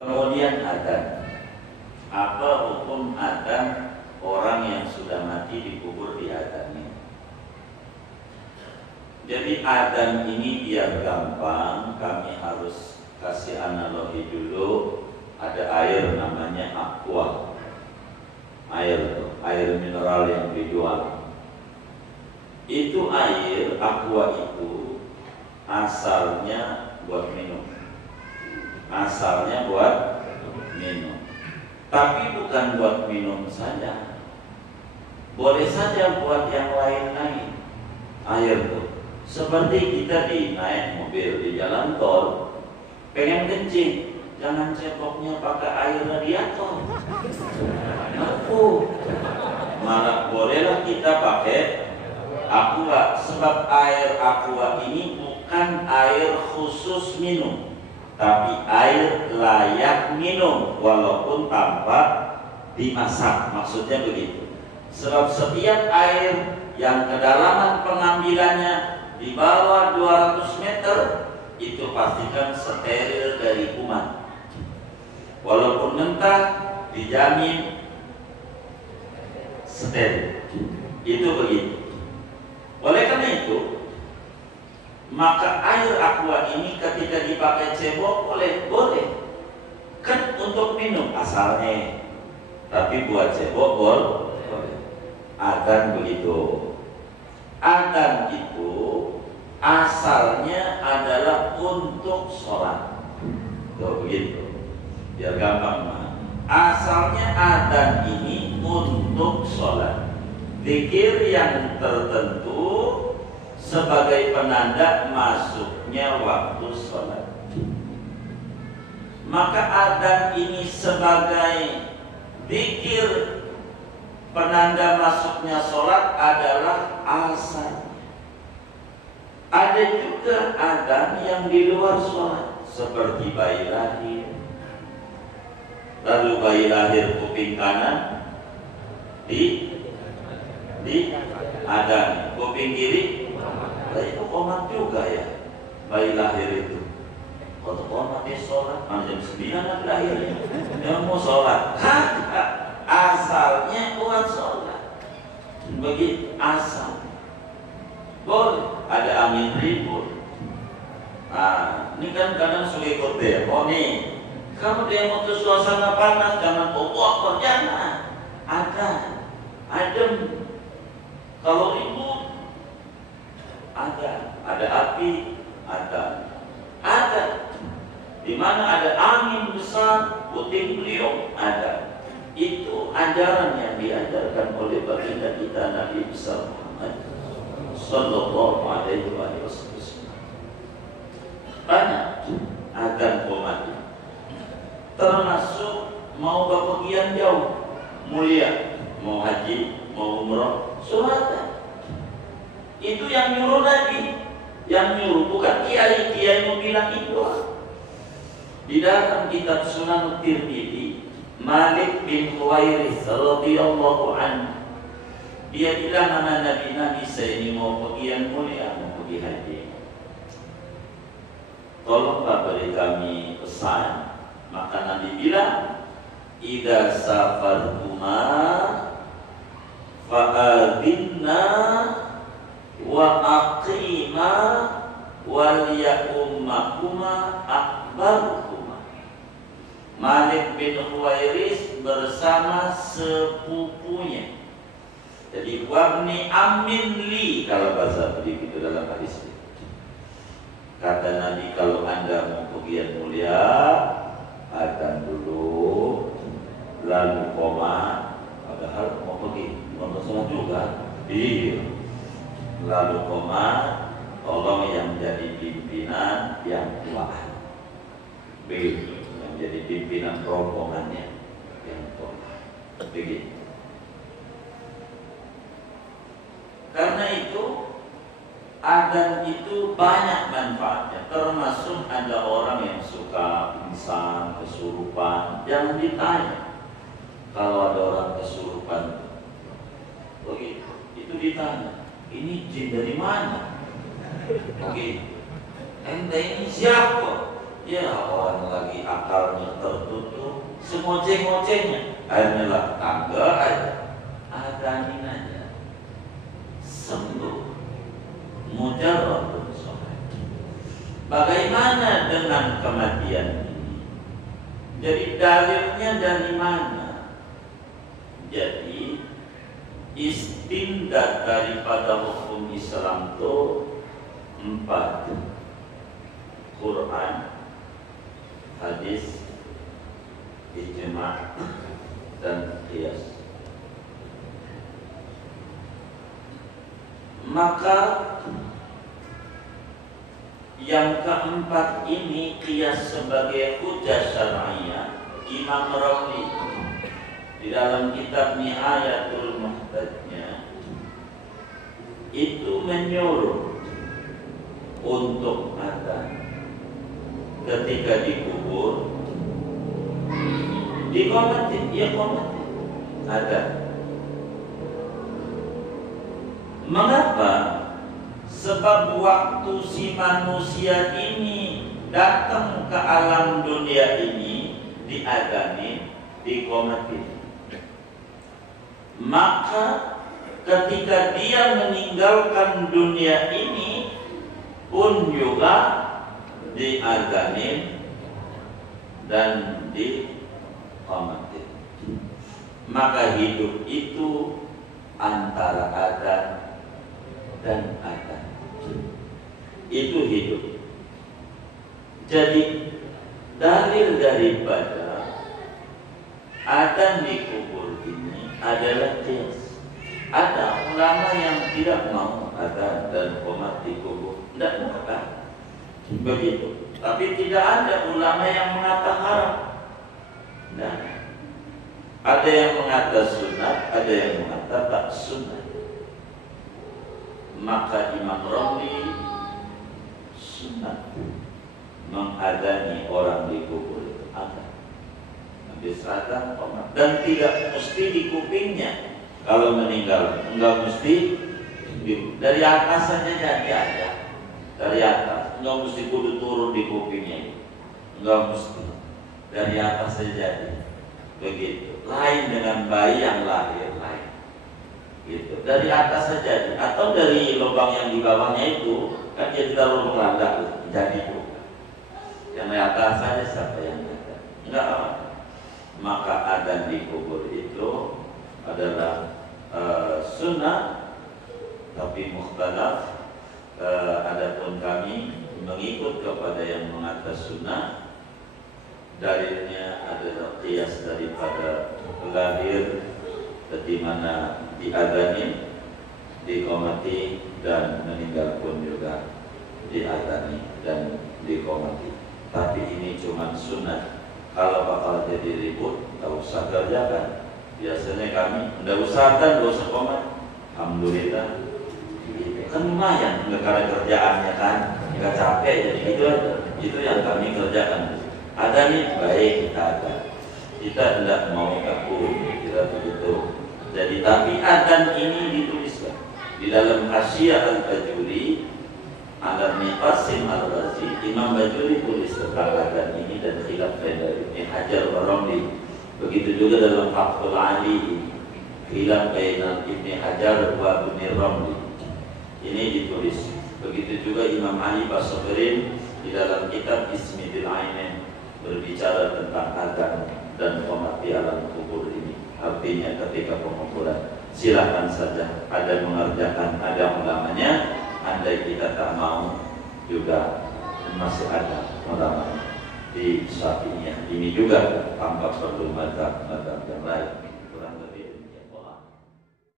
Kemudian adzan. Apa hukum adzan orang yang sudah mati dikubur di adzannya? Jadi adzan ini biar gampang, kami harus kasih analogi dulu. Ada air namanya aqua, air mineral yang dijual. Itu air aqua itu asalnya buat minum. Asalnya buat minum. Tapi bukan buat minum saja. Boleh saja buat yang lain-lain. Air tuh. Seperti kita naik mobil di jalan tol, pengen kencing, jangan ceboknya pakai air radiator. Aku malah bolehlah kita pakai aqua, sebab air aqua ini bukan air khusus minum, tapi air layak minum walaupun tanpa dimasak. Maksudnya begitu. Sebab setiap air yang kedalaman pengambilannya di bawah 200 meter itu pastikan steril dari kuman. Walaupun mentah dijamin steril. Itu begitu. Oleh karena itu, maka air aqua ini ketika dipakai cebok boleh. Kan untuk minum asalnya. Tapi buat cebok boleh. Adzan begitu. Adzan itu asalnya adalah untuk sholat. Tuh begitu. Biar gampang. Asalnya adzan ini untuk sholat. Zikir yang tertentu sebagai penanda masuknya waktu sholat. Maka adzan ini sebagai zikir penanda masuknya sholat adalah alasan. Ada juga adzan yang di luar sholat, seperti bayi lahir. Lalu bayi lahir kuping kanan di adzan, kuping kiri. Nah, itu komat juga ya, bayi lahir itu. Kalau komat dia sholat, jam 9 lagi lahirnya. Dia mau sholat. Asalnya buat sholat. Begitu asal. Boleh. Ada angin ribut. Nah, ini kan kadang suka ikut demo nih. Kamu demo tuh suasana panas, jangan bawa jangan. Adem. Kalau ribut, ada api, ada. Di mana ada angin besar, puting beliung, ada. Itu ajaran yang diajarkan oleh baginda kita Nabi besar Muhammad Sallallahu Alaihi Wasallam. Banyak adzan komat, termasuk mau bepergian jauh, mulia, mau haji, mau umrah, suratan. Itu yang nyuruh Nabi, yang nyuruh bukan kiai mau bilang itu. Di dalam kitab Sunan Tirmidzi, Malik bin Huwairis radhiyallahu anhu, dia bilang sama Nabi, saya ini mau pergi yang mulia, mau pergi haji. Tolong Pak beri kami pesan. Maka Nabi bilang, idza safartuma fa'adinna wa aqima wal ya'ummakuma akbarukuma. Malik bin Huwairis bersama sepupunya. Jadi wabni amin li kalau bahasa begitu dalam hadis ini. Kata Nabi, kalau Anda mau pergi yang mulia, adzan dulu, lalu koma, padahal mau pergi, mau sholat juga. Iya. Lalu koma, tolong yang jadi pimpinan yang tua. B, yang jadi pimpinan rombongannya yang tua. Begitu. Karena itu adzan itu banyak manfaatnya, termasuk ada orang yang suka pingsan, kesurupan, jangan ditanya. Kalau ada orang kesurupan, begitu, itu ditanya, ini jin dari mana? Begitu. Ente ini siapa? Ya orang lagi akalnya tertutup, semoceng-mocengnya, akhirnya lah tangga aja, adanin aja, sembuh, mujarradun sholat. Bagaimana dengan kematian ini? Jadi dalilnya dari mana? Jadi istindat daripada hukum Islam itu 4: Quran, hadis, ijma' dan qiyas. Maka yang keempat ini, qiyas sebagai hujjah syar'iyyah, Imam Rawi di dalam kitab Nihayatul Muhtajnya itu menyuruh untuk adzan ketika dikubur, diqamatin, ya qamatin, adzan. Mengapa? Sebab waktu si manusia ini datang ke alam dunia ini diadzani, diqamatin. Maka ketika dia meninggalkan dunia ini pun juga diadzanin dan diqamatin. Maka hidup itu antara adzan dan adzan, itu hidup. Jadi dalil daripada adzan di kubur ini adalah qiyas. Ada ulama yang tidak mau adzan dan qomat di kubur, tidak mengatakan begitu. Tapi tidak ada ulama yang mengatakan haram. Nah, ada yang mengatakan sunat, ada yang mengatakan tak sunat. Maka Imam Rawi sunat mengadzani orang di kubur itu ada. Habis adzan qomat, dan tidak mesti di kupingnya. Kalau meninggal, enggak mesti dari atas saja jadi ada. Dari atas, enggak mesti kudu turun di kupingnya. Enggak mesti. Dari atas saja jadi. Begitu. Lain dengan bayi yang lahir lain. Gitu. Dari atas saja, atau dari lubang yang di bawahnya itu kan jadi lubang landak jadi itu. Yang di atas saja siapa yang ada? Enggak apa. Maka adzan di kubur itu adalah sunnah, tapi mukhtalaf. Adapun kami mengikut kepada yang mengatakan sunnah. Dalilnya adalah qiyas daripada lahir, di mana diadzanin, diqamati, dan meninggal pun juga diadzani dan diqamati. Tapi ini cuma sunnah. Kalau bakal jadi ribut, tak usah kerjakan. Biasanya kami tidak usah adzan, tidak usah qomat. Alhamdulillah. Kan lumayan, nggak ada kerjaannya kan, nggak capek, jadi gitu aja. Itu yang kami kerjakan. Ada nih baik kita ada. Kita tidak mau takut, kita begitu. Jadi tapi adzan ini dituliskan di dalam Hasyiah Al-Bajuri ala Qasim Al-Razi. Imam Bajuri tulis tentang adzan ini dan khilaf dari Ibnu Hajar Ar-Ramli. Begitu juga dalam Fathul Ali, khilaf bainal Ibnu Hajar wa Ibnu Ramli. Ini ditulis. Begitu juga Imam Ali Basoghirin di dalam kitab Ismidil Ainin berbicara tentang adzan dan qomat di alam kubur ini. Artinya ketika penguburan silakan saja, ada mengerjakan, ada ulamanya. Andai kita tak mau juga masih ada ulama di Syafi'iyah. Ini juga tanpa perlu mazhab yang lain.